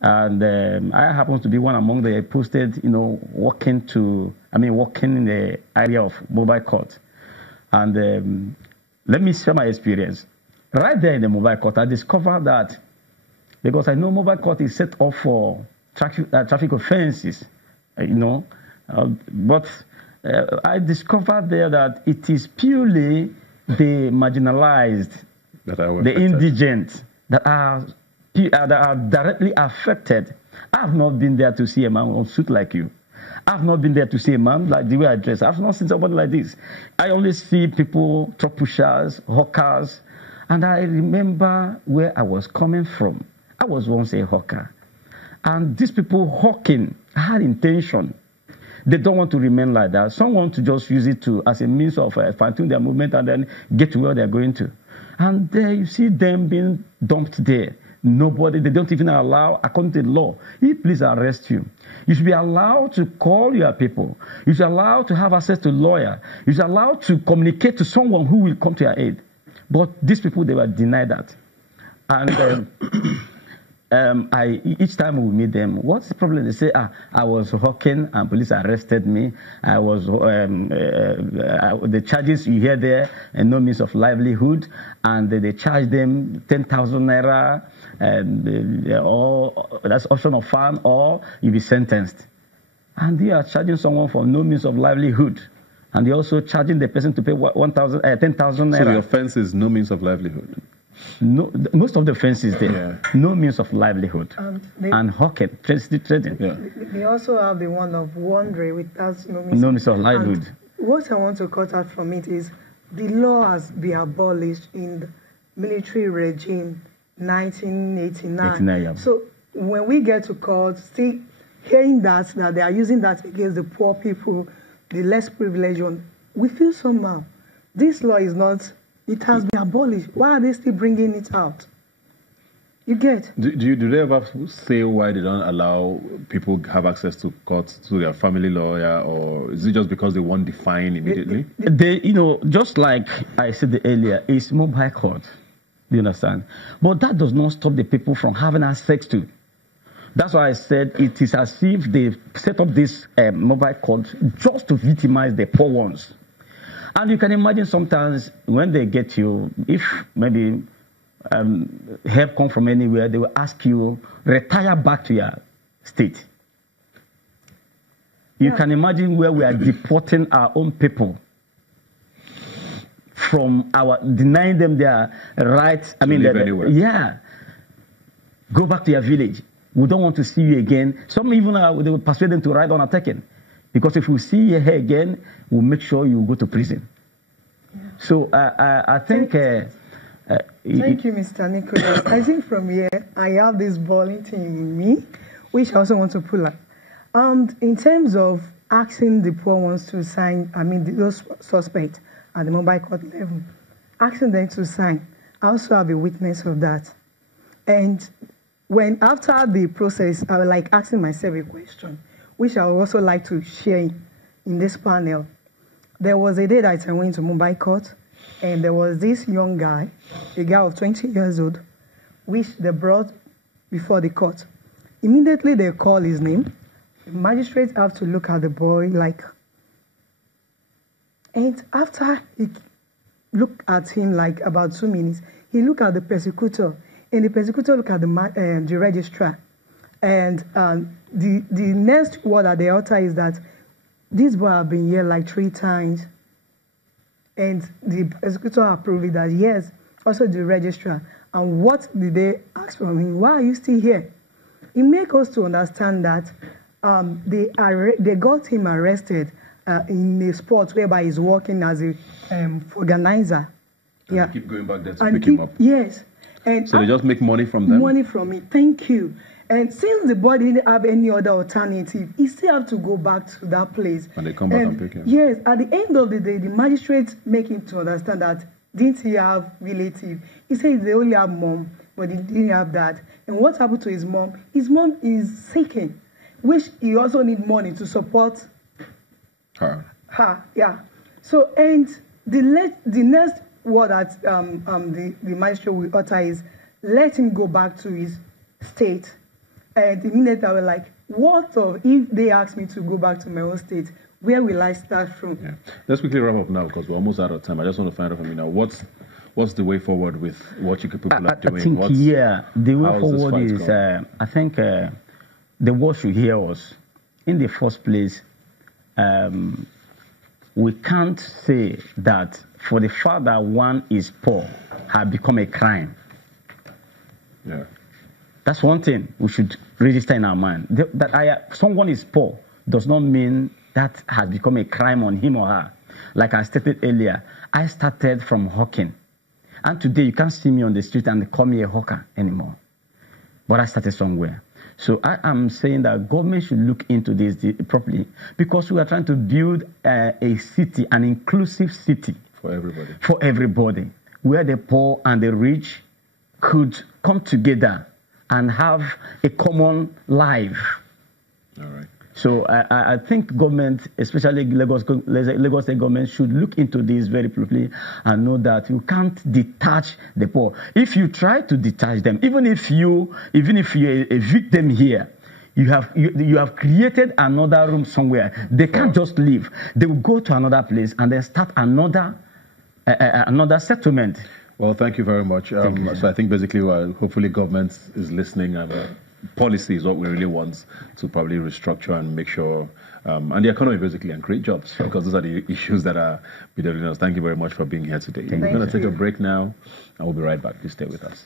And I happen to be one among the posted, walking in the area of mobile court. And let me share my experience. Right there in the mobile court, I discovered that, because I know mobile court is set up for traffic offenses, but I discovered there that it is purely the marginalized, the indigent that are directly affected. I have not been there to see a man on suit like you. I have not been there to see a man like the way I dress. I have not seen somebody like this. I only see people, truck pushers, hawkers, and I remember where I was coming from. I was once a hawker. And these people hawking had intention. They don't want to remain like that. Some want to just use it as a means of fine-tuning their movement and then get to where they're going to. And there you see them being dumped there. They don't even allow, according to the law, if police arrest you, you should be allowed to call your people. You should be allowed to have access to a lawyer. You should be allowed to communicate to someone who will come to your aid. But these people, they were denied that. And each time we meet them, what's the problem? They say, I was hawking and police arrested me. I was, the charges you hear there, and no means of livelihood, and they charge them 10,000 naira, or that's option of fine, or you'll be sentenced. And they are charging someone for no means of livelihood. And they're also charging the person to pay 10,000 naira. So the offense is no means of livelihood? No, most of the offenses there, no means of livelihood, and hawking, trading. Yeah. They also have the one of wandering without no means of livelihood. And what I want to cut out from it is the law has been abolished in the military regime 1989. Yeah. So when we get to court, still hearing that they are using that against the poor people, the less privileged one, we feel somehow this law is not. It has been abolished. Why are they still bringing it out? You get? Do they ever say why they don't allow people have access to courts, to their family lawyer, or is it just because they want the fine immediately? They just like I said earlier, it's mobile court. Do you understand? But that does not stop the people from having access to. That's why I said it is as if they set up this mobile court just to victimize the poor ones. And you can imagine sometimes when they get you, if maybe help come from anywhere, they will ask you, retire back to your state. You can imagine where we are deporting our own people from denying them their rights. Go back to your village. We don't want to see you again. Some even they will persuade them to ride on a taken. Because if we see you here again, we'll make sure you go to prison. Yeah. So I think... Thank you, Mr. Nicholas. I think from here, I have this balling thing in me, which I also want to pull up. In terms of asking the poor ones to sign, those suspects at the mobile court level, asking them to sign, I also have a witness of that. And after the process, I was asking myself a question, which I would also like to share in this panel. There was a day that I went to mobile court, and there was this young guy, a guy of 20 years old, which they brought before the court. Immediately they call his name. The magistrate have to look at the boy and after he looked at him about 2 minutes, he looked at the prosecutor, and the prosecutor looked at the registrar. And the next word at the altar is that this boy have been here 3 times. And the prosecutor approved it that yes, also the registrar. And what did they ask from him? Why are you still here? It makes us to understand that they got him arrested in a spot whereby he's working as a organizer. And they keep going back there to pick him up. Yes. And so they just make money from them? Money from it. Thank you. And since the boy didn't have any other alternative, he still have to go back to that place. And they come back and pick him. Yes, at the end of the day, the magistrate make him to understand that didn't he have relative? He said they only have mom, but he didn't have that. And what happened to his mom? His mom is sick, which he also need money to support her. Yeah. So, and the next word that the magistrate will utter is let him go back to his state. the minute I was like, what if they ask me to go back to my own state? Where will I start from? Yeah. Let's quickly wrap up now because we're almost out of time. I just want to find out from you now, what's the way forward with what you people are doing? I think, the way forward is, I think the world should hear us. In the first place, we can't say that for the fact that one is poor has become a crime. Yeah. That's one thing we should register in our mind. That someone is poor does not mean that has become a crime on him or her. Like I stated earlier, I started from hawking. And today you can't see me on the street and call me a hawker anymore. But I started somewhere. So I am saying that government should look into this properly because we are trying to build a city, an inclusive city. For everybody. For everybody. Where the poor and the rich could come together and have a common life. All right. So I think government, especially Lagos State government, should look into this very properly and know that you can't detach the poor. If you try to detach them, even if you're a victim here, you have created another room somewhere. They can't just leave. They will go to another place and then start another settlement. Well, thank you very much. So I think basically, hopefully government is listening and policy is what we really want to probably restructure and make sure, and the economy basically, and create jobs, because those are the issues that are bedeviling us. Thank you very much for being here today. We're going to take a break now, and we'll be right back. Please stay with us.